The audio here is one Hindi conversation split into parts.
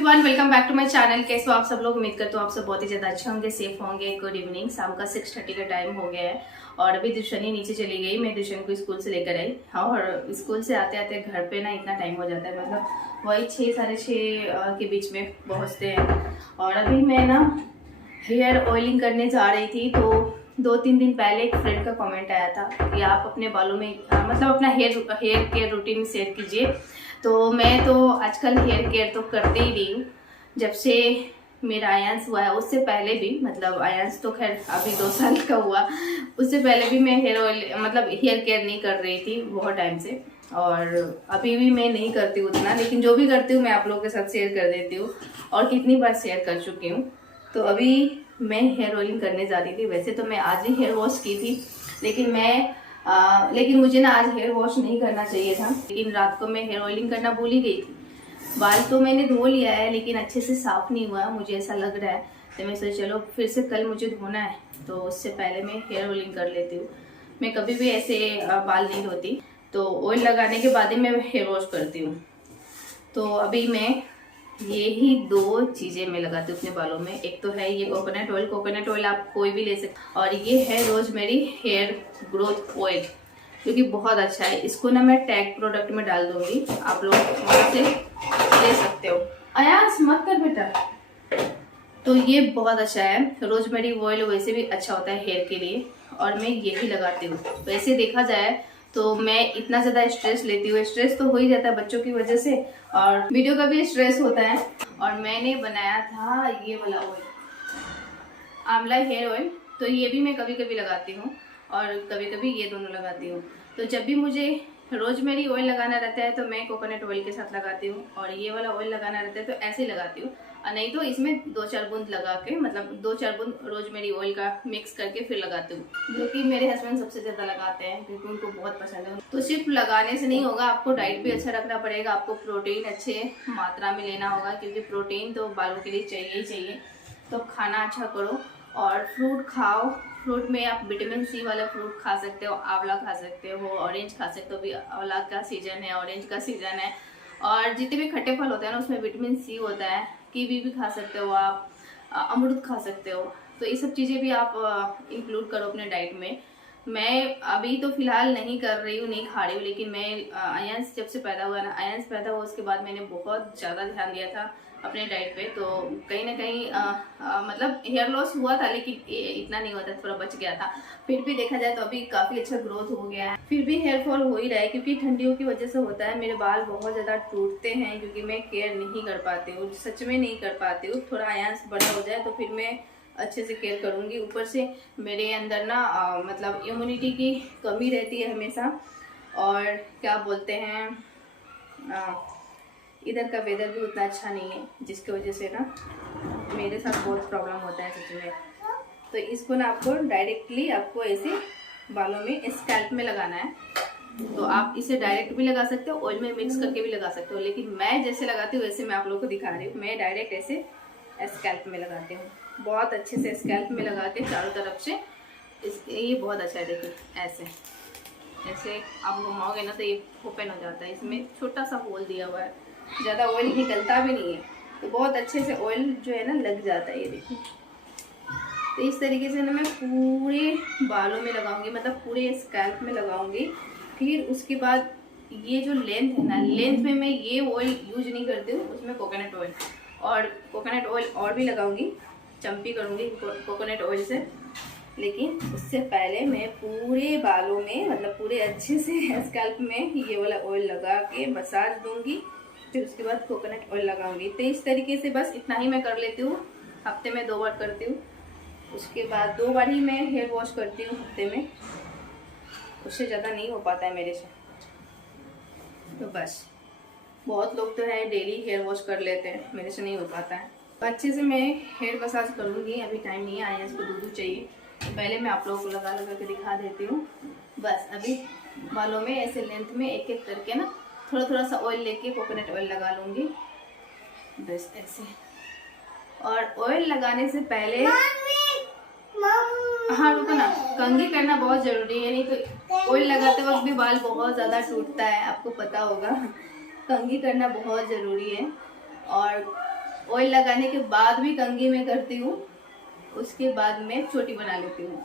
Everyone, welcome back to my channel. कैसे हो आप सब लोग? उम्मीद करते हो आप सब बहुत ही ज़्यादा अच्छे होंगे, सेफ होंगे। Good evening. शाम का 6:30 का टाइम हो गया है और अभी दुशनी नीचे चली गई। मैं दुशन को स्कूल से लेकर आई और स्कूल से आते आते घर पे ना इतना टाइम हो जाता है, मतलब वही 6 साढ़े 6 के बीच में पहुँचते हैं। और अभी मैं ना हेयर ऑयलिंग करने जा रही थी तो 2-3 दिन पहले एक फ्रेंड का कमेंट आया था कि आप अपने बालों में मतलब अपना हेयर केयर रूटीन शेयर कीजिए। तो मैं तो आजकल हेयर केयर तो करते ही रही हूँ। जब से मेरा आयांश हुआ है उससे पहले भी, मतलब आयांश तो खैर अभी 2 साल का हुआ, उससे पहले भी मैं हेयर ऑयल मतलब हेयर केयर नहीं कर रही थी बहुत टाइम से। और अभी भी मैं नहीं करती उतना, लेकिन जो भी करती हूँ मैं आप लोगों के साथ शेयर कर देती हूँ और कितनी बार शेयर कर चुकी हूँ। तो अभी मैं हेयर ऑयलिंग करने जा रही थी। वैसे तो मैं आज ही हेयर वॉश की थी, लेकिन मुझे ना आज हेयर वॉश नहीं करना चाहिए था, लेकिन रात को मैं हेयर ऑयलिंग करना भूल ही गई थी। बाल तो मैंने धो लिया है लेकिन अच्छे से साफ नहीं हुआ, मुझे ऐसा लग रहा है। तो मैं सोचा चलो फिर से कल मुझे धोना है तो उससे पहले मैं हेयर ऑयलिंग कर लेती हूँ। मैं कभी भी ऐसे बाल नहीं धोती, तो ऑयल लगाने के बाद ही मैं हेयर वॉश करती हूँ। तो अभी मैं ये ही 2 चीज़ें मैं लगाती हूँ अपने बालों में। एक तो है ये कोकोनट ऑयल आप कोई भी ले सकते, और ये है रोजमेरी हेयर ग्रोथ ऑयल जो कि बहुत अच्छा है। इसको ना मैं टैग प्रोडक्ट में डाल दूंगी, आप लोग वहाँ से ले सकते हो। अयास मत कर बेटा। तो ये बहुत अच्छा है। रोजमेरी ऑयल वैसे भी अच्छा होता है हेयर के लिए और मैं यही लगाती हूँ। वैसे देखा जाए तो मैं इतना ज़्यादा स्ट्रेस लेती हूँ, स्ट्रेस तो हो ही जाता है बच्चों की वजह से और वीडियो का भी स्ट्रेस होता है। और मैंने बनाया था ये वाला ऑयल, आंवला हेयर ऑयल। तो ये भी मैं कभी कभी लगाती हूँ और कभी कभी ये दोनों लगाती हूँ। तो जब भी मुझे रोजमेरी ऑयल लगाना रहता है तो मैं कोकोनट ऑयल के साथ लगाती हूँ, और ये वाला ऑयल लगाना रहता है तो ऐसे ही लगाती हूँ। और नहीं तो इसमें 2-4 बूंद लगा के, मतलब 2-4 बूंद रोजमेरी ऑयल का मिक्स करके फिर लगाती हूँ, जो कि मेरे हस्बैंड सबसे ज़्यादा लगाते हैं क्योंकि उनको बहुत पसंद है। तो सिर्फ लगाने से नहीं होगा, आपको डाइट भी अच्छा रखना पड़ेगा, आपको प्रोटीन अच्छे मात्रा में लेना होगा क्योंकि प्रोटीन तो बालों के लिए चाहिए ही चाहिए। तो खाना अच्छा करो और फ्रूट खाओ। फ्रूट में आप विटामिन सी वाला फ्रूट खा सकते हो, आंवला खा सकते हो, ऑरेंज खा सकते हो। अभी आंवला का सीजन है, ऑरेंज का सीजन है, और जितने भी खट्टे फल होते हैं ना उसमें विटामिन सी होता है। कीवी भी खा सकते हो आप, अमरूद खा सकते हो। तो ये सब चीज़ें भी आप इंक्लूड करो अपने डाइट में। मैं अभी तो फिलहाल नहीं कर रही हूँ, नहीं खा रही हूँ, लेकिन मैं आयांश जब से पैदा हुआ ना, आयांश पैदा हुआ उसके बाद मैंने बहुत ज़्यादा ध्यान दिया था अपने डाइट पे। तो कहीं ना कहीं मतलब हेयर लॉस हुआ था लेकिन इतना नहीं हुआ था, थोड़ा बच गया था। फिर भी देखा जाए तो अभी काफ़ी अच्छा ग्रोथ हो गया है। फिर भी हेयर फॉल हो ही रहा है क्योंकि ठंडियों की वजह से होता है। मेरे बाल बहुत ज़्यादा टूटते हैं क्योंकि मैं केयर नहीं कर पाती हूँ, सच में नहीं कर पाती हूँ। थोड़ा आयांश बड़ा हो जाए तो फिर मैं अच्छे से केयर करूँगी। ऊपर से मेरे अंदर ना मतलब इम्यूनिटी की कमी रहती है हमेशा, और क्या बोलते हैं इधर का वेदर भी उतना अच्छा नहीं है, जिसकी वजह से ना मेरे साथ बहुत प्रॉब्लम होता है सच में। तो इसको ना आपको डायरेक्टली आपको ऐसे बालों में स्कैल्प में लगाना है। तो आप इसे डायरेक्ट भी लगा सकते हो, ऑयल में मिक्स करके भी लगा सकते हो, लेकिन मैं जैसे लगाती हूँ वैसे मैं आप लोगों को दिखा रही हूँ। मैं डायरेक्ट ऐसे स्कैल्प में लगाती हूँ, बहुत अच्छे से स्कैल्प में लगा के चारों तरफ से। ये बहुत अच्छा है, देखिए ऐसे ऐसे आप घुमाओगे ना तो ये ओपन हो जाता है। इसमें छोटा सा होल दिया हुआ है, ज़्यादा ऑयल निकलता भी नहीं है, तो बहुत अच्छे से ऑयल जो है ना लग जाता है। ये देखिए, तो इस तरीके से ना मैं पूरे बालों में लगाऊंगी, मतलब पूरे स्कैल्प में लगाऊंगी। फिर उसके बाद ये जो लेंथ है ना, लेंथ में मैं ये ऑयल यूज नहीं करती हूँ, उसमें कोकोनट ऑयल और भी लगाऊंगी, चम्पी करूँगी कोकोनट ऑयल से। लेकिन उससे पहले मैं पूरे बालों में, मतलब पूरे अच्छे से स्कैल्प में ये वाला ऑयल लगा के मसाज दूंगी। फिर उसके बाद कोकोनट ऑयल लगाऊंगी। तो इस तरीके से बस इतना ही मैं कर लेती हूँ, हफ्ते में 2 बार करती हूँ। उसके बाद 2 बार ही मैं हेयर वॉश करती हूँ हफ्ते में, उससे ज़्यादा नहीं हो पाता है मेरे से। तो बस बहुत लोग तो है डेली हेयर वॉश कर लेते हैं, मेरे से नहीं हो पाता है। अच्छे से मैं हेयर मसाज करूँगी, अभी टाइम नहीं आया, इसको दूध चाहिए। तो पहले मैं आप लोगों को लगा के दिखा देती हूँ। बस अभी बालों में ऐसे लेंथ में एक एक करके ना थोड़ा सा ऑयल लेके कोकोनट ऑयल लगा लूँगी, बस ऐसे। और ऑयल लगाने से पहले हाँ रुको ना, कंघी करना बहुत ज़रूरी है, नहीं तो ऑयल लगाते वक्त भी बाल बहुत ज़्यादा टूटता है, आपको पता होगा। कंघी करना बहुत ज़रूरी है। और ऑयल लगाने के बाद भी कंघी में करती हूँ, उसके बाद मैं चोटी बना लेती हूँ।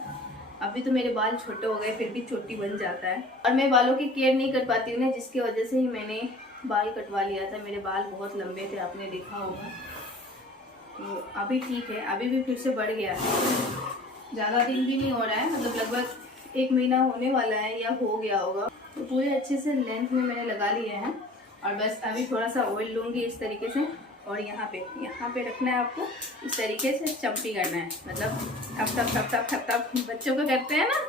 अभी तो मेरे बाल छोटे हो गए, फिर भी चोटी बन जाता है। और मैं बालों की केयर नहीं कर पाती हूँ ना, जिसकी वजह से ही मैंने बाल कटवा लिया था। मेरे बाल बहुत लंबे थे, आपने देखा होगा। तो अभी ठीक है, अभी भी फिर से बढ़ गया है। ज़्यादा दिन भी नहीं हो रहा है, मतलब लगभग 1 महीना होने वाला है या हो गया होगा। तो पूरे अच्छे से लेंथ में मैंने लगा लिए हैं। और बस अभी थोड़ा सा ऑयल लूँगी इस तरीके से, और यहाँ पे रखना है आपको। इस तरीके से चम्पी करना है, मतलब ठप ठप ठप ठप ठप ठप बच्चों को करते हैं ना,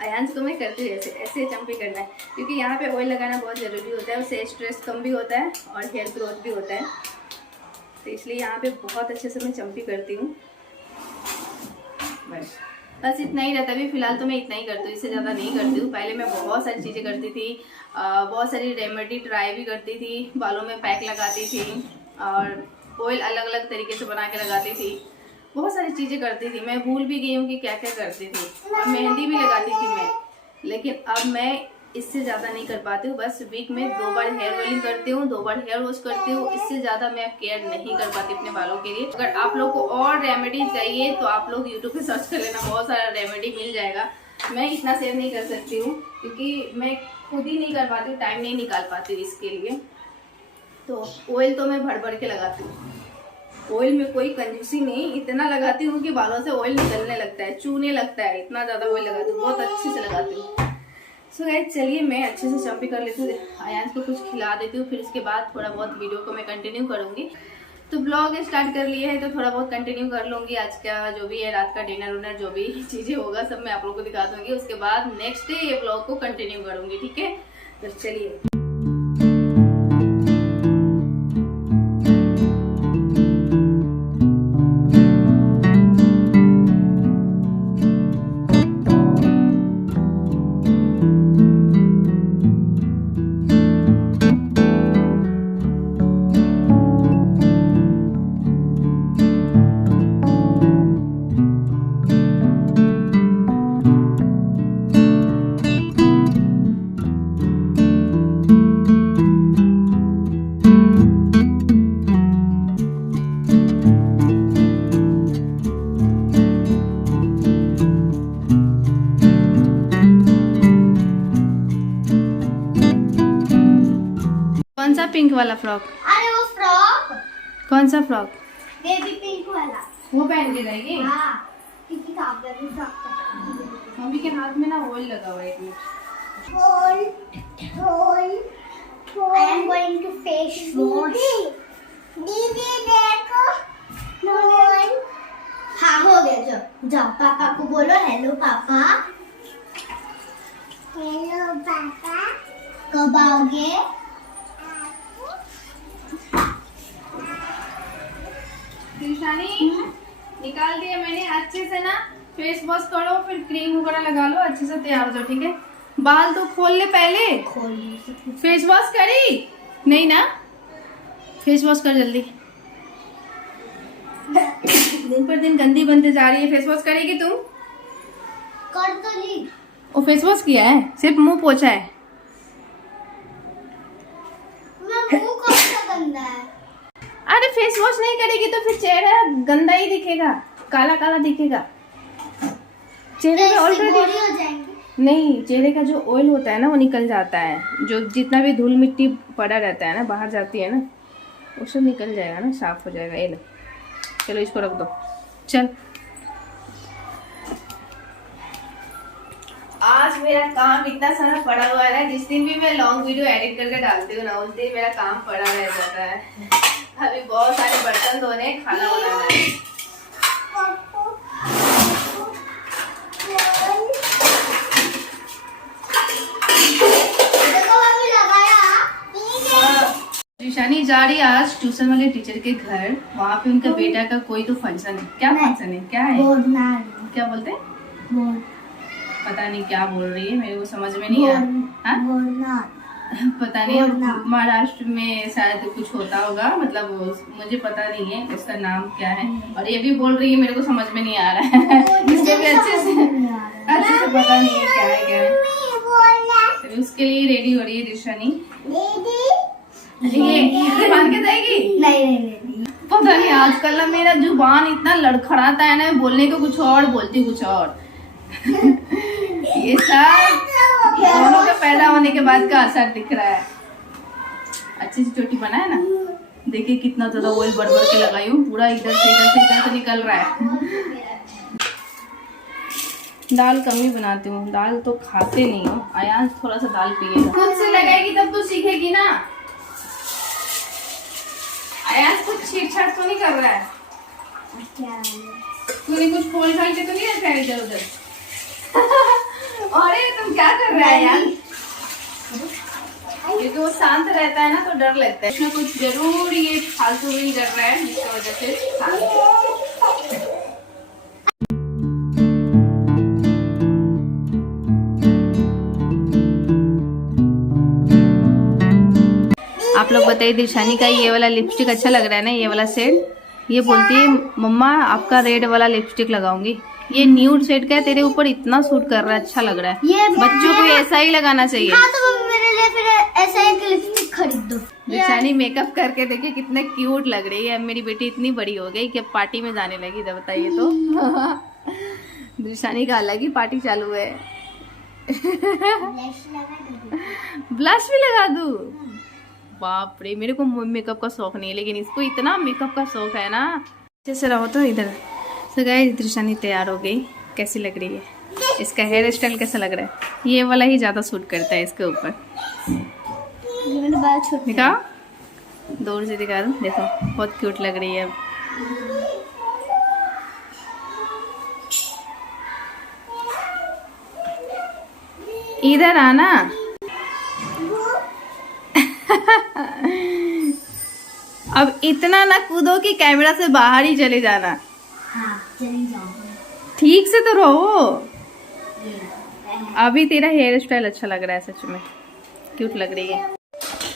आयांश को मैं करती हूँ ऐसे चम्पी करना है। क्योंकि यहाँ पे ऑयल लगाना बहुत ज़रूरी होता है, उससे स्ट्रेस कम भी होता है और हेयर ग्रोथ भी होता है। तो इसलिए यहाँ पे बहुत अच्छे से मैं चम्पी करती हूँ। बस इतना ही रहता है। अभी फिलहाल तो मैं इतना ही करती हूँ, इससे ज़्यादा नहीं करती हूँ। पहले मैं बहुत सारी चीज़ें करती थी, बहुत सारी रेमेडी ट्राई भी करती थी, बालों में पैक लगाती थी और ऑयल अलग अलग तरीके से बना के लगाती थी। बहुत सारी चीज़ें करती थी, मैं भूल भी गई हूँ कि क्या क्या करती थी। और मेहंदी भी लगाती थी मैं, लेकिन अब मैं इससे ज़्यादा नहीं कर पाती हूँ। बस वीक में 2 बार हेयर ऑयलिंग करती हूँ, 2 बार हेयर वॉश करती हूँ। इससे ज़्यादा मैं केयर नहीं कर पाती अपने बालों के लिए। अगर आप लोग को और रेमेडी चाहिए तो आप लोग यूट्यूब पे सर्च कर लेना, बहुत सारा रेमेडी मिल जाएगा। मैं इतना शेयर नहीं कर सकती हूँ क्योंकि मैं खुद ही नहीं कर पाती हूँ, टाइम नहीं निकाल पाती हूँ इसके लिए। तो ऑयल तो मैं भर भर के लगाती हूँ, ऑयल में कोई कंजूसी नहीं, इतना लगाती हूँ कि बालों से ऑयल निकलने लगता है, चूने लगता है, इतना ज़्यादा ऑयल लगाती हूँ, बहुत अच्छे से लगाती हूँ। सो गाइस चलिए मैं अच्छे से चम्पी कर लेती हूँ, आयांश को कुछ खिला देती हूँ, फिर इसके बाद थोड़ा बहुत वीडियो को मैं कंटिन्यू करूँगी। तो ब्लॉग स्टार्ट कर लिए है तो थोड़ा बहुत कंटिन्यू कर लूँगी। आज का जो भी है, रात का डिनर उनर जो भी चीज़ें होगा सब मैं आप लोगों को दिखा दूँगी। उसके बाद नेक्स्ट डे ये ब्लॉग को कंटिन्यू करूँगी, ठीक है। तो चलिए कौन सा पिंक वाला फ्रॉक? अरे वो फ्रॉक, कौन सा फ्रॉक? बेबी पिंक वाला। वो पहन के जाएगी? हाँ, किसी साफ कर रही फ्रॉक। मम्मी के हाथ में ना ऑयल लगा हुआ है, एक minute. I am going to face wash. दीदी देखो, हाँ हो गया। जाओ जाओ, पापा को बोलो हेलो पापा। हेलो पापा, कब आओगे? दिलशानी निकाल दिया मैंने, अच्छे से ना फेस वॉश करो, फिर क्रीम वगैरह लगा लो, अच्छे से तैयार हो जाओ, ठीक है। बाल तो खोल ले पहले। खोल फेस वॉश करी नहीं ना? फेस वॉश कर जल्दी। दिन पर दिन गंदी बनते जा रही है। फेस वॉश करेगी तुम? कर तो ली। वो फेस वॉश किया है, सिर्फ मुंह पोछा है। मुंह कौन सा गंदा है? अरे फेस वॉश नहीं करेगी तो फिर चेहरा गंदा ही दिखेगा, काला काला दिखेगा। चेहरे में ऑलरेडी हो जाएंगे। नहीं, चेहरे का जो ऑयल होता है ना वो निकल जाता है, जो जितना भी धूल मिट्टी पड़ा रहता है ना, बाहर जाती है ना, वो सब निकल जाएगा ना, साफ हो जाएगा। ये लो, चलो इसको रख दो। चल आज मेरा काम इतना सारा पड़ा हुआ है ना, जिस दिन भी मैं लॉन्ग वीडियो एडिट करके डालती हूँ ना, उस दिन मेरा काम पड़ा रह जाता है। अभी बहुत सारे बर्तन धोने, खाना बनाना है। ईशानी जा रही है आज ट्यूशन वाले टीचर के घर, वहाँ पे उनका बेटा का कोई तो फंक्शन है। क्या फंक्शन है, क्या है? क्या बोलते हैं? पता नहीं क्या बोल रही है, मेरे को समझ में नहीं आया। पता नहीं, महाराष्ट्र में शायद कुछ होता होगा, मतलब मुझे पता नहीं है उसका नाम क्या है। और ये भी बोल रही है, मेरे को समझ में नहीं आ रहा है। इसको भी अच्छे से पता नहीं है क्या है। तो उसके लिए रेडी हो रही है दिशानी। ये मान के जाएगी? नहीं पता पता नहीं आजकल ना मेरा जुबान इतना लड़खड़ाता है ना, बोलने को कुछ और बोलती कुछ और। ये सब दोनों के पैदा होने के बाद का असर दिख रहा है। अच्छी सी चोटी बना है ना, देखिए कितना ज्यादा ऑयल भर भर के लगाई हूँ, पूरा इधर से निकल रहा है। दाल कम ही बनाती हूँ, दाल तो खाते नहीं हो। आयान थोड़ा सा दाल पिएगा, खुद से लगाएगी तब तो सीखेगी ना। आयान कुछ छेड़छाड़ तो नहीं कर रहा है? तूने कुछ खोल खाल के तो नहीं रखा है इधर उधर? अरे तुम क्या कर रहा है यार? क्योंकि वो शांत रहता है ना तो डर लगता है, इसमें कुछ जरूर ये फालतू भी कर रहा है जिसकी वजह से शांत। आप लोग बताइए दिशानी का ये वाला लिपस्टिक अच्छा लग रहा है ना, ये वाला शेड। ये बोलती है मम्मा आपका रेड वाला लिपस्टिक लगाऊंगी। ये न्यूड शेड का है, तेरे ऊपर इतना सूट कर रहा है, अच्छा लग रहा है। ये बच्चों को ऐसा ही लगाना चाहिए। हाँ, तो मम्मी मेरे लिए फिर ऐसा एक लिपस्टिक खरीद दो। दिशानी मेकअप करके देखिए कितने क्यूट लग रही है। मेरी बेटी इतनी बड़ी हो गई कि पार्टी में जाने लगी था, बताइए तो। दिशानी का अलग ही पार्टी चालू है। ब्लश भी लगा दूं? बाप रे, मेरे को मेकअप का शौक नहीं है, लेकिन इसको इतना मेकअप का शौक है ना। जैसे रहो तो इधर। तो गाइस दिशानी तैयार हो गई, कैसी लग रही है? इसका हेयर स्टाइल कैसा लग रहा है? ये वाला ही ज्यादा सूट करता है इसके ऊपर। दिखा, दूर से दिखा दूं, देखो बहुत क्यूट लग रही है। इधर आना। अब इतना ना कूदो कि कैमरा से बाहर ही चले जाना। हाँ, चली जाऊंगी। ठीक से तो रहो। अभी तेरा हेयर स्टाइल अच्छा लग रहा है, सच में क्यूट लग रही है।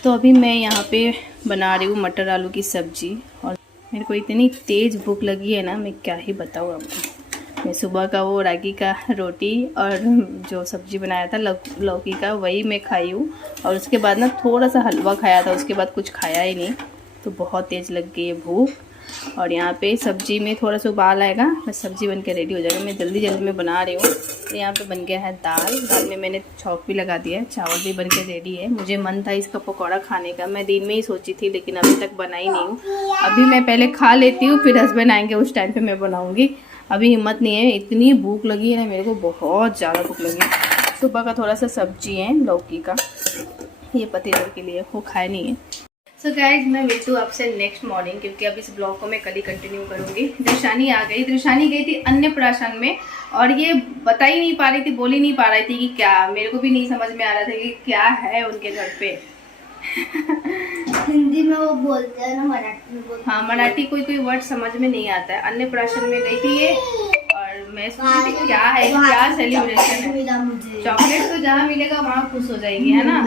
तो अभी मैं यहाँ पे बना रही हूँ मटर आलू की सब्जी, और मेरे को इतनी तेज भूख लगी है ना, मैं क्या ही बताऊँ आपको। मैं सुबह का वो रागी का रोटी और जो सब्जी बनाया था लौकी का, वही मैं खाई हूँ। और उसके बाद ना थोड़ा सा हलवा खाया था, उसके बाद कुछ खाया ही नहीं। तो बहुत तेज़ लग गई है भूख। और यहाँ पे सब्जी में थोड़ा सा उबाल आएगा, बस सब्जी बन के रेडी हो जाएगा। मैं जल्दी जल्दी में बना रही हूँ। तो यहाँ पे बन गया है दाल में मैंने छौंक भी लगा दिया है, चावल भी बन के रेडी है। मुझे मन था इसका पकौड़ा खाने का, मैं दिन में ही सोची थी, लेकिन अभी तक बनाई नहीं हूँ। अभी मैं पहले खा लेती हूँ, फिर हस्बैंड आएंगे उस टाइम पर मैं बनाऊँगी। अभी हिम्मत नहीं है, इतनी भूख लगी है ना मेरे को, बहुत ज़्यादा भूख लगी है। सुबह का थोड़ा सा सब्जी है लौकी का, ये पतीले के लिए, वो खाए नहीं है। सो गाइज मैं मिलती हूँ आपसे नेक्स्ट मॉर्निंग, क्योंकि अब इस ब्लॉग को मैं कल ही कंटिन्यू करूँगी। दिशानी आ गई, दिशानी गई थी अन्नप्राशन में, और ये बता ही नहीं पा रही थी, बोल ही नहीं पा रही थी कि क्या, मेरे को भी नहीं समझ में आ रहा था कि क्या है उनके घर पे। हिंदी में वो बोलते हैं ना, मराठी में बोलते हैं। हाँ, मराठी कोई कोई वर्ड समझ में नहीं आता है। अन्नप्राशन में गई थी ये, और मैं सोची थी क्या है, क्या सेलिब्रेशन है। चॉकलेट तो जहाँ मिलेगा वहाँ खुश हो जाएगी, है ना?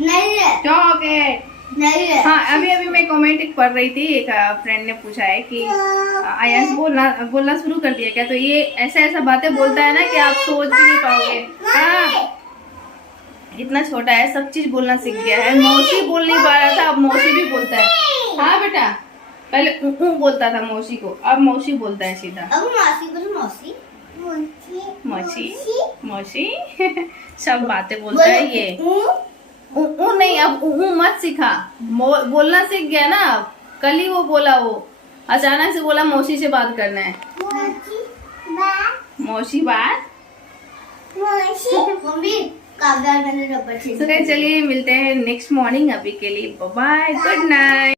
नहीं है चॉकलेट नहीं है। हाँ, अभी मैं कमेंट पढ़ रही थी, एक फ्रेंड ने पूछा है कि आयास बोलना शुरू कर दिया क्या? तो ये ऐसा बातें बोलता है ना कि आप सोच भी नहीं पाओगे। हाँ, इतना छोटा है, सब चीज बोलना सीख गया है। मौसी बोल नहीं पा रहा था, अब मौसी भी बोलता है। हाँ बेटा, पहले बोलता था मौसी को, अब मौसी बोलता है सीधा। अब मौसी को तो मौसी मौसी सब बातें बोलता है ये। नहीं, अब मत सिखा, बोलना सीख गया ना। कल ही वो बोला, वो अचानक से बोला मौसी से बात करना है। मौसी बात मम्मी मैंने रबर छीन। तो चलिए मिलते हैं नेक्स्ट मॉर्निंग, अभी के लिए bye, good night.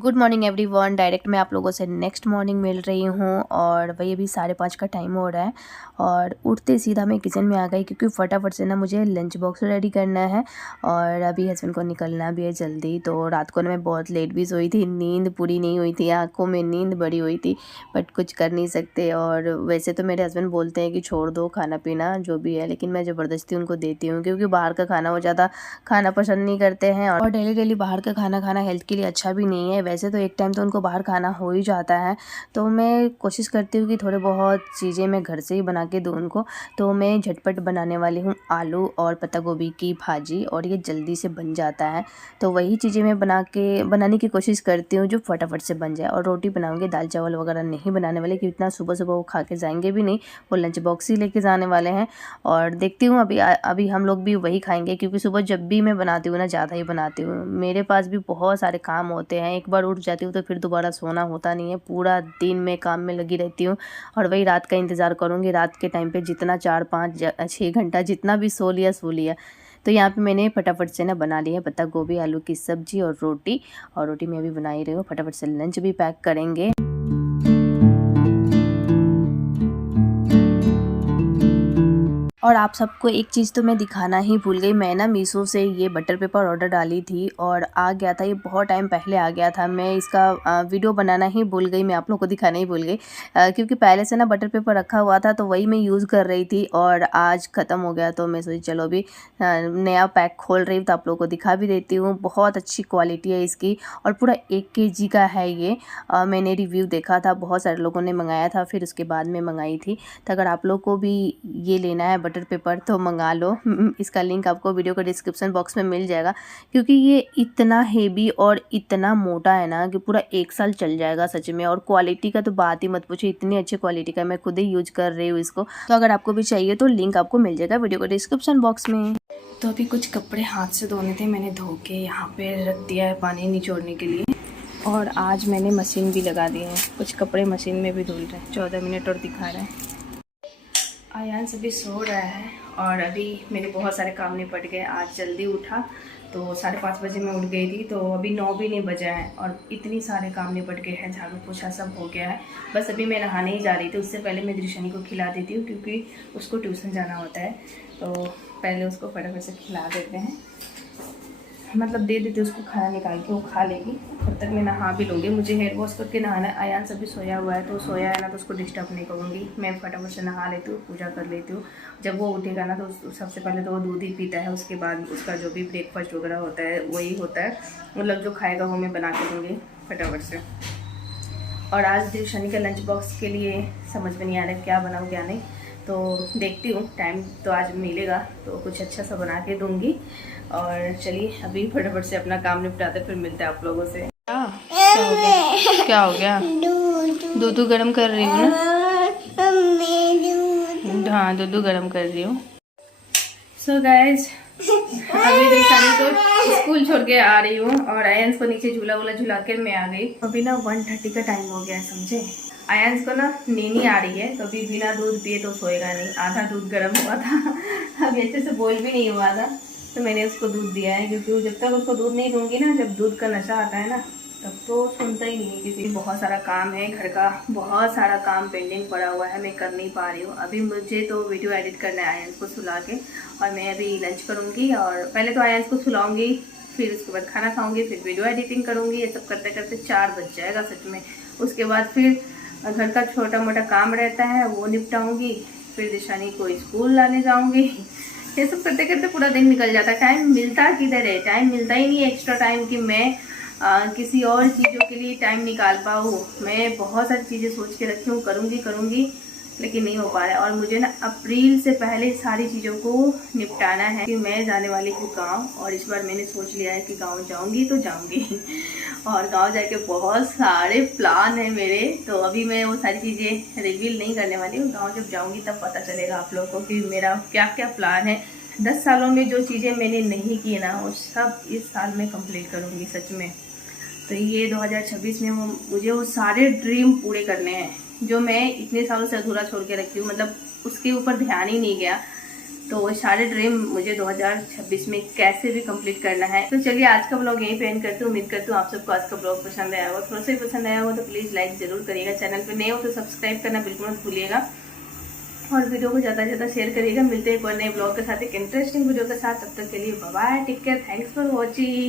Good morning everyone. Direct मैं आप लोगों से नेक्स्ट मॉर्निंग मिल रही हूँ, और वही अभी 5:30 का टाइम हो रहा है। और उठते सीधा मैं किचन में आ गई, क्योंकि फटाफट से ना मुझे लंच बॉक्स रेडी करना है, और अभी हस्बैंड को निकलना भी है जल्दी। तो रात को ना मैं बहुत लेट भी सोई थी, नींद पूरी नहीं हुई थी, आंखों में नींद बड़ी हुई थी, बट कुछ कर नहीं सकते। और वैसे तो मेरे हस्बैंड बोलते हैं कि छोड़ दो खाना पीना जो भी है, लेकिन मैं ज़बरदस्ती उनको देती हूँ, क्योंकि बाहर का खाना वो ज़्यादा खाना पसंद नहीं करते हैं, और डेली बाहर का खाना खाना हेल्थ के लिए अच्छा भी नहीं है। वैसे वैसे तो एक टाइम तो उनको बाहर खाना हो ही जाता है, तो मैं कोशिश करती हूँ कि थोड़े बहुत चीज़ें मैं घर से ही बना के दूँ उनको। तो मैं झटपट बनाने वाली हूँ आलू और पत्ता गोभी की भाजी, और ये जल्दी से बन जाता है। तो वही चीज़ें मैं बनाने की कोशिश करती हूँ जो फटाफट से बन जाए। और रोटी बनाऊँगी, दाल चावल वगैरह नहीं बनाने वाले, क्योंकि इतना सुबह वो खा के जाएंगे भी नहीं, वो लंच बॉक्स ही लेके जाने वाले हैं। और देखती हूँ अभी हम लोग भी वही खाएंगे, क्योंकि सुबह जब भी मैं बनाती हूँ ना, ज़्यादा ही बनाती हूँ। मेरे पास भी बहुत सारे काम होते हैं, एक बार उठ जाती हूँ तो फिर दोबारा सोना होता नहीं है, पूरा दिन मैं काम में लगी रहती हूँ। और वही रात का इंतज़ार करूँगी, रात के टाइम पे जितना 4, 5, 6 घंटा जितना भी सो लिया। तो यहाँ पे मैंने फटाफट से ना बना लिया पत्ता गोभी आलू की सब्जी और रोटी मैं अभी बना ही रही हूँ। फटाफट से लंच भी पैक करेंगे। और आप सबको एक चीज़ तो मैं दिखाना ही भूल गई, मैं ना मीशो से ये बटर पेपर ऑर्डर डाली थी और आ गया था, ये बहुत टाइम पहले आ गया था। मैं इसका वीडियो बनाना ही भूल गई, मैं आप लोगों को दिखाना ही भूल गई, क्योंकि पहले से ना बटर पेपर रखा हुआ था तो वही मैं यूज़ कर रही थी और आज ख़त्म हो गया। तो मैं सोची चलो अभी नया पैक खोल रही हूँ तो आप लोगों को दिखा भी देती हूँ। बहुत अच्छी क्वालिटी है इसकी और पूरा 1 kg का है ये। मैंने रिव्यू देखा था, बहुत सारे लोगों ने मंगाया था, फिर उसके बाद में मंगाई थी। तो अगर आप लोग को भी ये लेना है बटर पेपर तो मंगा लो। इसका लिंक आपको वीडियो के डिस्क्रिप्शन बॉक्स में मिल जाएगा, क्योंकि ये इतना हेवी और इतना मोटा है ना कि पूरा 1 साल चल जाएगा सच में। और क्वालिटी का तो बात ही मत पूछो, इतनी अच्छी क्वालिटी का, मैं खुद ही यूज कर रही हूँ इसको। तो अगर आपको भी चाहिए तो लिंक आपको मिल जाएगा वीडियो के डिस्क्रिप्शन बॉक्स में। तो अभी कुछ कपड़े हाथ से धोने थे, मैंने धो के यहाँ पे रख दिया है पानी निचोड़ने के लिए। और आज मैंने मशीन भी लगा दी है, कुछ कपड़े मशीन में भी धुल रहे हैं। 14 मिनट और दिखा रहा है। आयांश अभी सो रहा है और अभी मेरे बहुत सारे काम निपट गए। आज जल्दी उठा तो 5:30 बजे मैं उठ गई थी, तो अभी 9 भी नहीं बजा है और इतनी सारे काम निपट गए हैं। झाड़ू पोछा सब हो गया है, बस अभी मैं नहाने ही जा रही थी। उससे पहले मैं दृशनी को खिला देती हूँ, क्योंकि उसको ट्यूशन जाना होता है। तो पहले उसको फटाफट से खिला देते हैं, मतलब दे देते उसको खाना निकाल के, वो खा लेगी। तब तक मैं नहा भी लूँगी, मुझे हेयर वॉश करके नहाना है। आयांश अभी सोया हुआ है, तो सोया है ना तो उसको डिस्टर्ब नहीं करूँगी। मैं फटाफट से नहा लेती हूँ, पूजा कर लेती हूँ। जब वो उठेगा ना तो सबसे पहले तो वो दूध ही पीता है, उसके बाद उसका जो भी ब्रेकफास्ट वगैरह होता है वही होता है, मतलब जो खाएगा वो मैं बना के दूँगी फटाफट से। और आज दृशनी का लंच बॉक्स के लिए समझ में नहीं आ रहा क्या बनाऊँ क्या नहीं, तो देखती हूँ, टाइम तो आज मिलेगा तो कुछ अच्छा सा बना के दूँगी। और चलिए अभी फटाफट से अपना काम निपटाते, फिर मिलते हैं आप लोगों से। क्या हो गया? दूध गर्म कर रही हूँ ना? हाँ, दूध गर्म कर रही हूँ। सो गाइज, अभी दृशनी को स्कूल छोड़ के आ रही हूँ और आयांश को नीचे झूला वूला झुला कर मैं आ गई। अभी ना 1:30 का टाइम हो गया है, समझे। आयांश को ना नींद आ रही है, तो अभी बिना दूध पिए तो सोएगा नहीं। आधा दूध गर्म हुआ था, अभी अच्छे से बॉईल भी नहीं हुआ था, तो मैंने उसको दूध दिया है। क्योंकि जब तक उसको दूध नहीं दूंगी ना, जब दूध का नशा आता है ना, तब तो सुनता ही नहीं है किसी। बहुत सारा काम है घर का, बहुत सारा काम पेंडिंग पड़ा हुआ है, मैं कर नहीं पा रही हूँ। अभी मुझे तो वीडियो एडिट करना है आयांश को सुला के, और मैं अभी लंच करूँगी। और पहले तो आयांश को सुलाऊँगी, फिर उसके बाद खाना खाऊँगी, फिर वीडियो एडिटिंग करूँगी। ये सब करते करते 4 बज जाएगा सच में। उसके बाद फिर घर का छोटा मोटा काम रहता है, वो निपटाऊँगी। फिर दृशनी को स्कूल लाने जाऊँगी। ये सब करते करते पूरा दिन निकल जाता है। टाइम मिलता किधर है, टाइम मिलता ही नहीं है एक्स्ट्रा टाइम कि मैं किसी और चीज़ों के लिए टाइम निकाल पाऊँ। मैं बहुत सारी चीज़ें सोच के रखी हूँ, करूँगी, लेकिन नहीं हो पा रहा है। और मुझे ना अप्रैल से पहले सारी चीज़ों को निपटाना है, कि मैं जाने वाली हूँ गाँव। और इस बार मैंने सोच लिया है कि गाँव जाऊँगी तो जाऊँगी। और गाँव जाके बहुत सारे प्लान है मेरे, तो अभी मैं वो सारी चीज़ें रिवील नहीं करने वाली हूँ। गाँव जब जाऊँगी तब पता चलेगा आप लोगों को कि मेरा क्या क्या प्लान है। 10 सालों में जो चीज़ें मैंने नहीं की ना, वो सब इस साल में कंप्लीट करूँगी सच में। तो ये 2026 में मुझे वो सारे ड्रीम पूरे करने हैं जो मैं इतने सालों से अधूरा छोड़ के रखी हूँ, मतलब उसके ऊपर ध्यान ही नहीं गया। तो वो सारे ड्रीम मुझे 2026 में कैसे भी कंप्लीट करना है। तो चलिए आज का ब्लॉग यहीं पे एंड करती हूँ। उम्मीद करती हूँ आप सबको आज का ब्लॉग पसंद आया होगा। थोड़ा सा ही पसंद आया होगा तो प्लीज़ लाइक ज़रूर करिएगा। चैनल पे नए हो तो सब्सक्राइब करना बिल्कुल मत भूलिएगा, और वीडियो को ज़्यादा से ज़्यादा शेयर करिएगा। मिलते हैं एक और नए ब्लॉग के साथ, एक इंटरेस्टिंग वीडियो के साथ। तब तक के लिए bye bye, take care, thanks for watching.